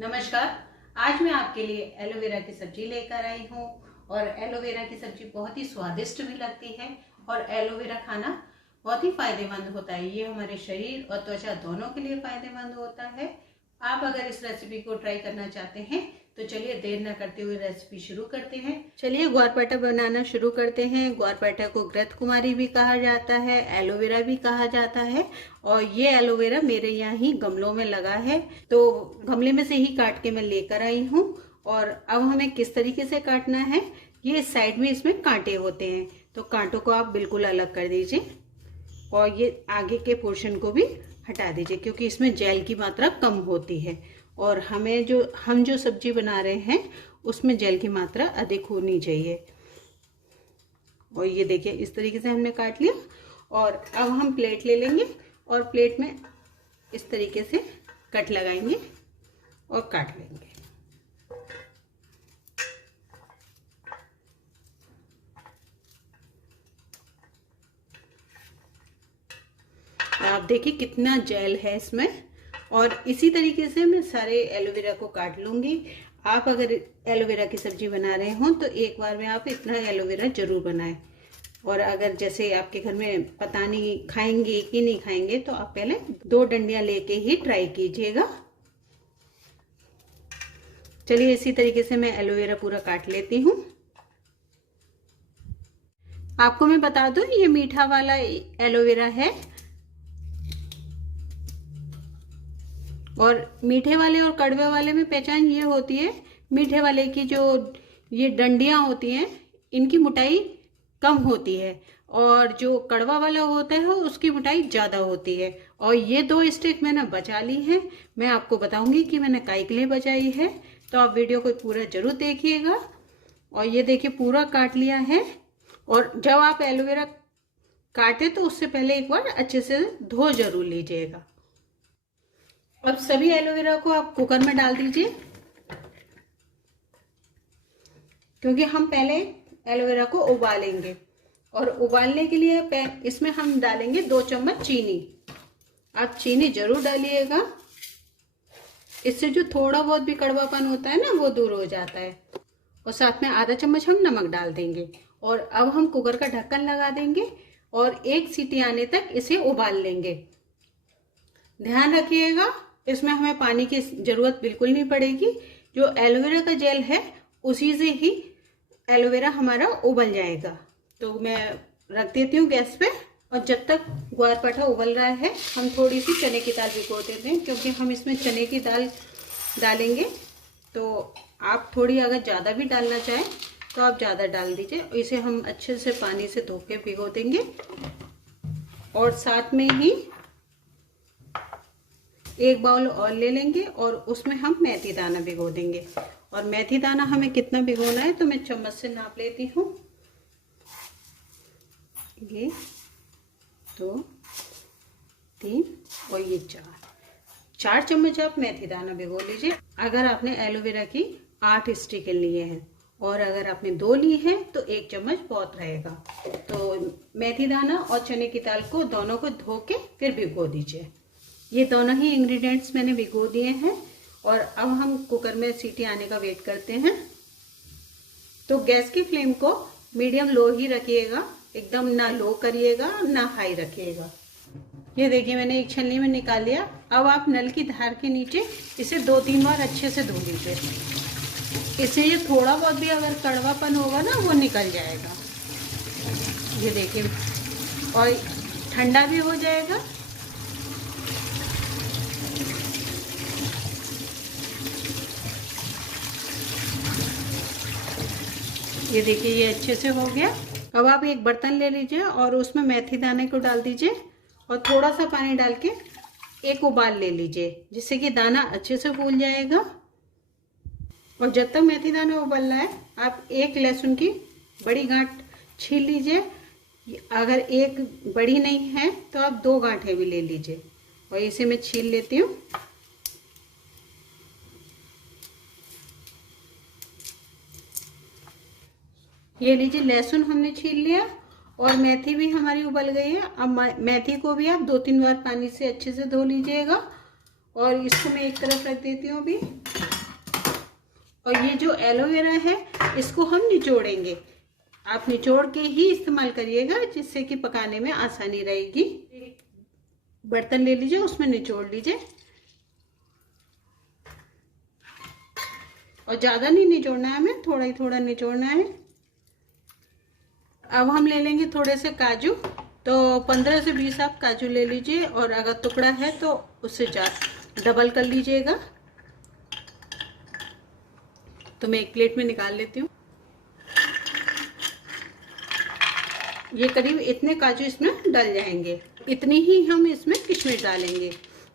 नमस्कार। आज मैं आपके लिए एलोवेरा की सब्जी लेकर आई हूँ और एलोवेरा की सब्जी बहुत ही स्वादिष्ट भी लगती है और एलोवेरा खाना बहुत ही फायदेमंद होता है। ये हमारे शरीर और त्वचा दोनों के लिए फायदेमंद होता है। आप अगर इस रेसिपी को ट्राई करना चाहते हैं तो चलिए देर न करते हुए रेसिपी शुरू करते हैं। चलिए ग्वारपाठा बनाना शुरू करते हैं। ग्वारपाठा को घृत कुमारी भी कहा जाता है, एलोवेरा भी कहा जाता है और ये एलोवेरा मेरे यहाँ ही गमलों में लगा है, तो गमले में से ही काट के मैं लेकर आई हूँ। और अब हमें किस तरीके से काटना है, ये साइड में इसमें कांटे होते हैं तो कांटों को आप बिल्कुल अलग कर दीजिए और ये आगे के पोर्शन को भी हटा दीजिए क्योंकि इसमें जेल की मात्रा कम होती है और हम जो सब्जी बना रहे हैं उसमें जेल की मात्रा अधिक होनी चाहिए। और ये देखिए इस तरीके से हमने काट लिया और अब हम प्लेट ले लेंगे और प्लेट में इस तरीके से कट लगाएंगे और काट लेंगे। आप देखिए कितना जेल है इसमें और इसी तरीके से मैं सारे एलोवेरा को काट लूँगी। आप अगर एलोवेरा की सब्जी बना रहे हो तो एक बार में आप इतना एलोवेरा जरूर बनाएं। और अगर जैसे आपके घर में पता नहीं खाएंगे कि नहीं खाएंगे तो आप पहले 2 डंडियां लेके ही ट्राई कीजिएगा। चलिए इसी तरीके से मैं एलोवेरा पूरा काट लेती हूँ। आपको मैं बता दूं ये मीठा वाला एलोवेरा है और मीठे वाले और कड़वे वाले में पहचान ये होती है, मीठे वाले की जो ये डंडियां होती हैं इनकी मोटाई कम होती है और जो कड़वा वाला होता है उसकी मोटाई ज़्यादा होती है। और ये 2 स्टिक मैंने बचा ली है, मैं आपको बताऊंगी कि मैंने काई के लिए बचाई है, तो आप वीडियो को पूरा जरूर देखिएगा। और ये देखिए पूरा काट लिया है। और जब आप एलोवेरा काटे तो उससे पहले एक बार अच्छे से धो जरूर लीजिएगा। अब सभी एलोवेरा को आप कुकर में डाल दीजिए क्योंकि हम पहले एलोवेरा को उबालेंगे और उबालने के लिए इसमें हम डालेंगे 2 चम्मच चीनी। आप चीनी जरूर डालिएगा, इससे जो थोड़ा बहुत भी कड़वापन होता है ना वो दूर हो जाता है। और साथ में आधा चम्मच हम नमक डाल देंगे और अब हम कुकर का ढक्कन लगा देंगे और 1 सीटी आने तक इसे उबाल लेंगे। ध्यान रखिएगा इसमें हमें पानी की जरूरत बिल्कुल नहीं पड़ेगी। जो एलोवेरा का जेल है उसी से ही एलोवेरा हमारा उबल जाएगा। तो मैं रख देती हूँ गैस पे और जब तक ग्वारपाठा उबल रहा है हम थोड़ी सी चने की दाल भिगो देते हैं क्योंकि हम इसमें चने की दाल डालेंगे। तो आप थोड़ी अगर ज़्यादा भी डालना चाहें तो आप ज़्यादा डाल दीजिए। इसे हम अच्छे से पानी से धो के भिगो देंगे और साथ में ही 1 बाउल और ले लेंगे और उसमें हम मेथी दाना भिगो देंगे। और मेथी दाना हमें कितना भिगोना है तो मैं चम्मच से नाप लेती हूँ। ये 2 3 और ये 4 चम्मच आप मेथी दाना भिगो लीजिए। अगर आपने एलोवेरा की 8 स्टिकें लिए हैं और अगर आपने 2 ली हैं तो 1 चम्मच बहुत रहेगा। तो मेथी दाना और चने की दाल को दोनों को धो के फिर भिगो दीजिए। ये दोनों ही इंग्रेडिएंट्स मैंने भिगो दिए हैं और अब हम कुकर में सीटी आने का वेट करते हैं। तो गैस की फ्लेम को मीडियम लो ही रखिएगा, एकदम ना लो करिएगा ना हाई रखिएगा। ये देखिए मैंने एक छलनी में निकाल लिया। अब आप नल की धार के नीचे इसे 2-3 बार अच्छे से धो लीजिए। इससे ये थोड़ा बहुत भी अगर कड़वापन होगा ना वो निकल जाएगा। ये देखिए और ठंडा भी हो जाएगा। ये देखिए ये अच्छे से हो गया। अब आप एक बर्तन ले लीजिए और उसमें मेथी दाने को डाल दीजिए और थोड़ा सा पानी डाल के एक उबाल ले लीजिए जिससे कि दाना अच्छे से फूल जाएगा। और जब तक मेथी दाना उबल रहा है आप 1 लहसुन की बड़ी गांठ छील लीजिए। अगर एक बड़ी नहीं है तो आप 2 गांठें भी ले लीजिए और इसे मैं छील लेती हूँ। ये लीजिए लहसुन हमने छील लिया और मेथी भी हमारी उबल गई है। अब मेथी को भी आप 2-3 बार पानी से अच्छे से धो लीजिएगा और इसको मैं एक तरफ रख देती हूँ अभी। और ये जो एलोवेरा है इसको हम निचोड़ेंगे। आप निचोड़ के ही इस्तेमाल करिएगा जिससे कि पकाने में आसानी रहेगी। बर्तन ले लीजिए, उसमें निचोड़ लीजिए और ज़्यादा नहीं निचोड़ना है, हमें थोड़ा ही थोड़ा निचोड़ना है। अब हम ले लेंगे थोड़े से काजू, तो 15 से 20 आप काजू ले लीजिए और अगर टुकड़ा है तो उससे डबल कर लीजिएगा। तो मैं एक प्लेट में निकाल लेती हूँ। ये करीब इतने काजू इसमें डल जाएंगे। इतनी ही हम इसमें किशमिश डालेंगे।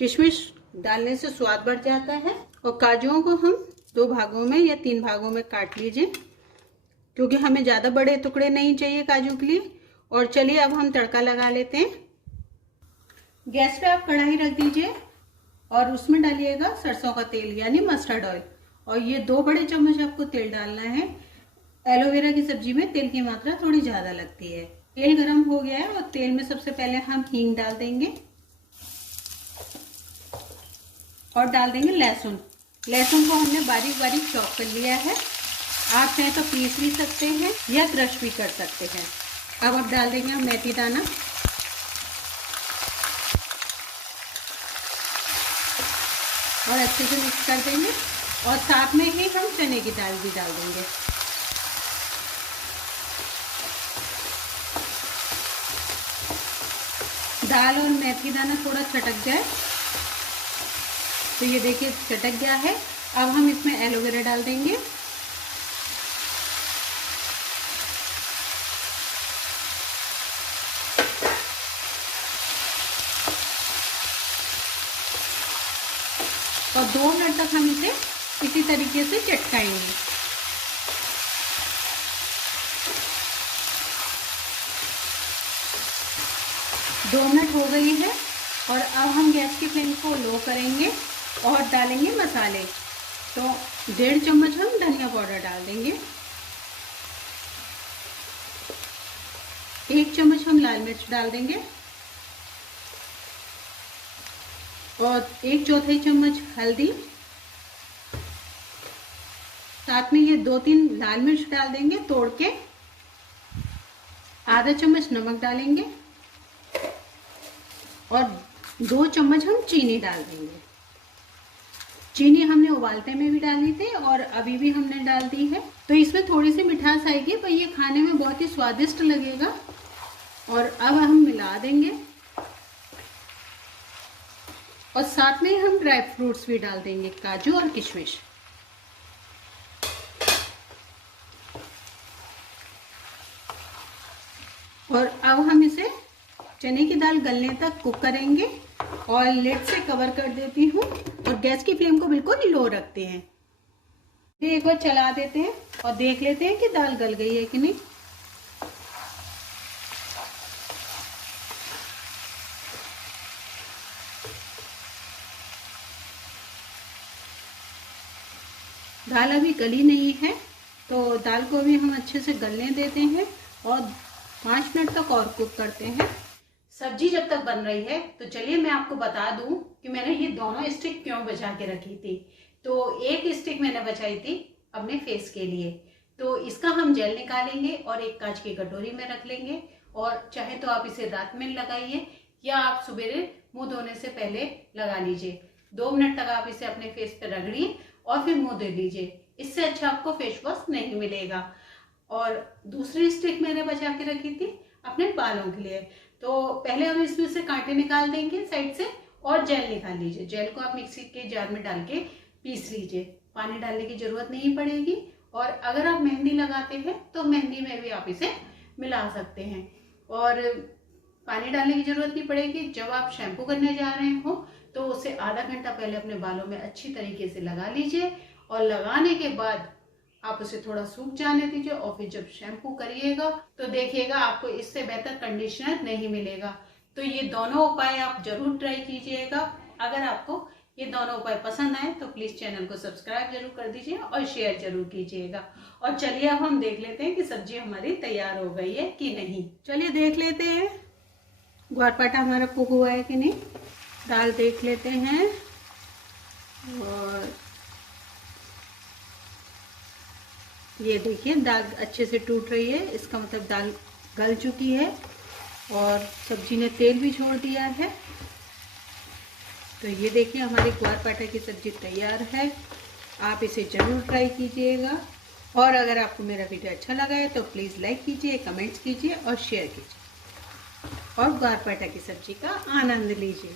किशमिश डालने से स्वाद बढ़ जाता है। और काजुओं को हम 2 भागों में या 3 भागों में काट लीजिए, क्योंकि हमें ज़्यादा बड़े टुकड़े नहीं चाहिए काजू के लिए। और चलिए अब हम तड़का लगा लेते हैं। गैस पे आप कढ़ाई रख दीजिए और उसमें डालिएगा सरसों का तेल यानी मस्टर्ड ऑयल। और ये 2 बड़े चम्मच आपको तेल डालना है। एलोवेरा की सब्जी में तेल की मात्रा थोड़ी ज़्यादा लगती है। तेल गरम हो गया है और तेल में सबसे पहले हम हींग डाल देंगे और डाल देंगे लहसुन। लहसुन को हमने बारीक बारीक चॉप कर लिया है। आप चाहे तो पीस भी सकते हैं या क्रश भी कर सकते हैं। अब आप डाल देंगे हम मेथी दाना और अच्छे से मिक्स कर देंगे और साथ में ही हम चने की दाल भी डाल देंगे। दाल और मेथी दाना थोड़ा चटक जाए, तो ये देखिए चटक गया है। अब हम इसमें एलोवेरा डाल देंगे और 2 मिनट तक हम इसे इसी तरीके से चटकाएंगे। दो मिनट हो गई है और अब हम गैस की फ्लेम को लो करेंगे और डालेंगे मसाले। तो 1.5 चम्मच हम धनिया पाउडर डाल देंगे, 1 चम्मच हम लाल मिर्च डाल देंगे और 1/4 चम्मच हल्दी। साथ में ये 2-3 लाल मिर्च डाल देंगे तोड़ के। आधा चम्मच नमक डालेंगे और 2 चम्मच हम चीनी डाल देंगे। चीनी हमने उबालते में भी डाली थी और अभी भी हमने डाल दी है, तो इसमें थोड़ी सी मिठास आएगी, पर ये खाने में बहुत ही स्वादिष्ट लगेगा। और अब हम मिला देंगे और साथ में हम ड्राई फ्रूट्स भी डाल देंगे, काजू और किशमिश। और अब हम इसे चने की दाल गलने तक कुक करेंगे और लिड से कवर कर देती हूँ और गैस की फ्लेम को बिल्कुल लो रखते हैं। फिर एक बार चला देते हैं और देख लेते हैं कि दाल गल गई है कि नहीं। दाल अभी गली नहीं है, तो दाल को भी हम अच्छे से गलने देते हैं और 5 मिनट तक और कुक करते हैं। सब्जी जब तक बन रही है तो चलिए मैं आपको बता दूं कि मैंने ये दोनों स्टिक क्यों बचा के रखी थी। तो एक स्टिक मैंने बचाई थी अपने फेस के लिए, तो इसका हम जेल निकालेंगे और एक कांच की कटोरी में रख लेंगे। और चाहे तो आप इसे रात में लगाइए या आप सवेरे मुंह धोने से पहले लगा लीजिए। 2 मिनट तक आप इसे अपने फेस पे रगड़िए और फिर मुंह धो लीजिए। इससे अच्छा आपको फेस वॉश नहीं मिलेगा। और दूसरी स्टिक मैंने बचा के रखी थी अपने बालों के लिए। तो पहले हम इसमें से कांटे निकाल देंगे साइड से और जेल निकाल लीजिए। जेल को आप मिक्सी के जार में डाल के पीस लीजिए, पानी डालने की जरूरत नहीं पड़ेगी। और अगर आप मेहंदी लगाते हैं तो मेहंदी में भी आप इसे मिला सकते हैं और पानी डालने की जरूरत नहीं पड़ेगी। जब आप शैम्पू करने जा रहे हो तो उसे आधा घंटा पहले अपने बालों में अच्छी तरीके से लगा लीजिए और लगाने के बाद आप उसे थोड़ा सूख जाने दीजिए और फिर जब शैम्पू करिएगा तो देखिएगा आपको इससे बेहतर कंडीशनर नहीं मिलेगा। तो ये दोनों उपाय आप जरूर ट्राई कीजिएगा। अगर आपको ये दोनों उपाय पसंद आए तो प्लीज चैनल को सब्सक्राइब जरूर कर दीजिए और शेयर जरूर कीजिएगा। और चलिए अब हम देख लेते हैं कि सब्जी हमारी तैयार हो गई है कि नहीं। चलिए देख लेते हैं ग्वारपाठा हमारा कुक हुआ है कि नहीं। दाल देख लेते हैं और ये देखिए दाल अच्छे से टूट रही है, इसका मतलब दाल गल चुकी है और सब्जी ने तेल भी छोड़ दिया है। तो ये देखिए हमारी ग्वार पाठा की सब्जी तैयार है। आप इसे ज़रूर ट्राई कीजिएगा और अगर आपको मेरा वीडियो अच्छा लगा है तो प्लीज़ लाइक कीजिए, कमेंट्स कीजिए और शेयर कीजिए और ग्वार पाठा की सब्जी का आनंद लीजिए।